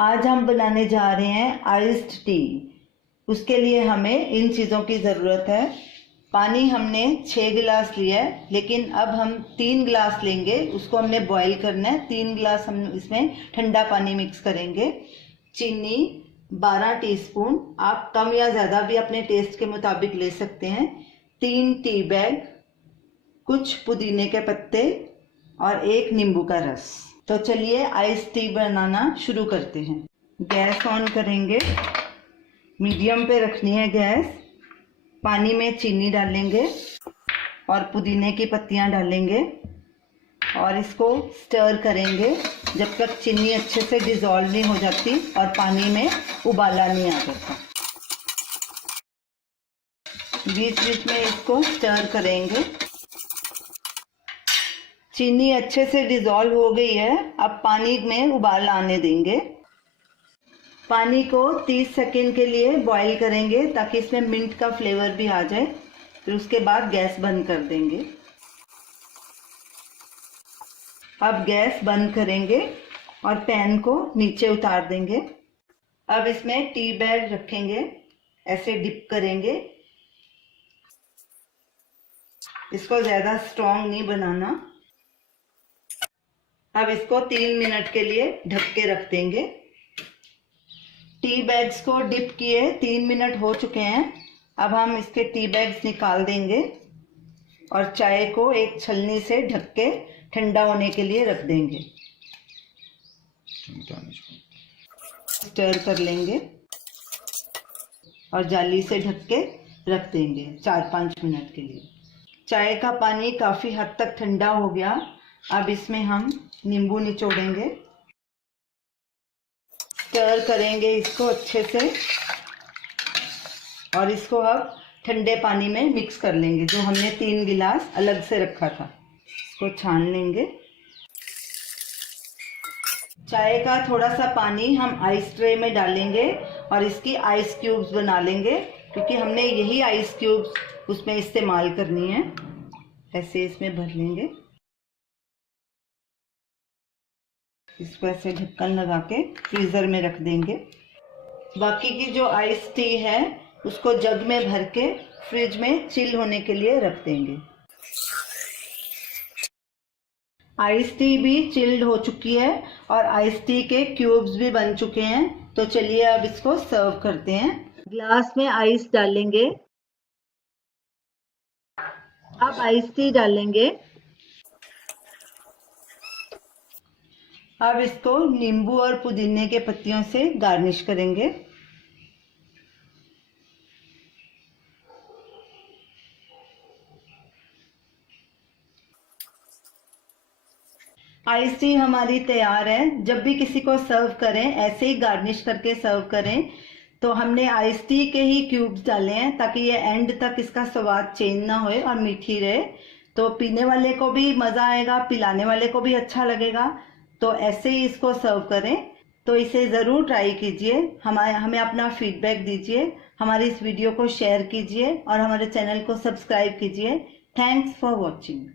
आज हम बनाने जा रहे हैं आइस्ड टी। उसके लिए हमें इन चीज़ों की ज़रूरत है। पानी हमने 6 गिलास लिया है, लेकिन अब हम 3 गिलास लेंगे। उसको हमने बॉईल करना है। 3 गिलास हम इसमें ठंडा पानी मिक्स करेंगे। चीनी 12 टीस्पून, आप कम या ज़्यादा भी अपने टेस्ट के मुताबिक ले सकते हैं। 3 टी बैग, कुछ पुदीने के पत्ते और 1 नींबू का रस। तो चलिए आइस टी बनाना शुरू करते हैं। गैस ऑन करेंगे, मीडियम पे रखनी है गैस। पानी में चीनी डालेंगे और पुदीने की पत्तियां डालेंगे और इसको स्टर करेंगे जब तक चीनी अच्छे से डिज़ोल्व नहीं हो जाती और पानी में उबाला नहीं आ जाता। बीच बीच में इसको स्टर करेंगे। चीनी अच्छे से डिज़ोल्व हो गई है। अब पानी में उबाल आने देंगे। पानी को 30 सेकंड के लिए बॉईल करेंगे ताकि इसमें मिंट का फ्लेवर भी आ जाए। फिर उसके बाद गैस बंद कर देंगे। अब गैस बंद करेंगे और पैन को नीचे उतार देंगे। अब इसमें टी बैग रखेंगे, ऐसे डिप करेंगे। इसको ज़्यादा स्ट्रॉन्ग नहीं बनाना। अब इसको 3 मिनट के लिए ढक के रख देंगे। टी बैग्स को डिप किए 3 मिनट हो चुके हैं। अब हम इसके टी बैग्स निकाल देंगे और चाय को एक छलनी से ढक के ठंडा होने के लिए रख देंगे। स्टर कर लेंगे और जाली से ढक के रख देंगे 4-5 मिनट के लिए। चाय का पानी काफ़ी हद तक ठंडा हो गया। अब इसमें हम नींबू निचोड़ेंगे, स्टर करेंगे इसको अच्छे से और इसको अब ठंडे पानी में मिक्स कर लेंगे। जो हमने 3 गिलास अलग से रखा था, इसको छान लेंगे। चाय का थोड़ा सा पानी हम आइस ट्रे में डालेंगे और इसकी आइस क्यूब्स बना लेंगे, क्योंकि हमने यही आइस क्यूब्स उसमें इस्तेमाल करनी है। ऐसे इसमें भर लेंगे। इसको ऐसे ढक्कन लगा के फ्रीज़र में रख देंगे। बाकी की जो आइस टी है उसको जग में भर के फ्रिज में चिल होने के लिए रख देंगे। आइस टी भी चिल्ड हो चुकी है और आइस टी के क्यूब्स भी बन चुके हैं। तो चलिए अब इसको सर्व करते हैं। ग्लास में आइस डालेंगे। अब आइस टी डालेंगे। अब इसको नींबू और पुदीने के पत्तियों से गार्निश करेंगे। आइस टी हमारी तैयार है। जब भी किसी को सर्व करें ऐसे ही गार्निश करके सर्व करें। तो हमने आइस टी के ही क्यूब्स डाले हैं ताकि ये एंड तक इसका स्वाद चेंज ना होए और मीठी रहे। तो पीने वाले को भी मज़ा आएगा, पिलाने वाले को भी अच्छा लगेगा। तो ऐसे ही इसको सर्व करें। तो इसे ज़रूर ट्राई कीजिए। हमें अपना फीडबैक दीजिए। हमारी इस वीडियो को शेयर कीजिए और हमारे चैनल को सब्सक्राइब कीजिए। Thanks for watching.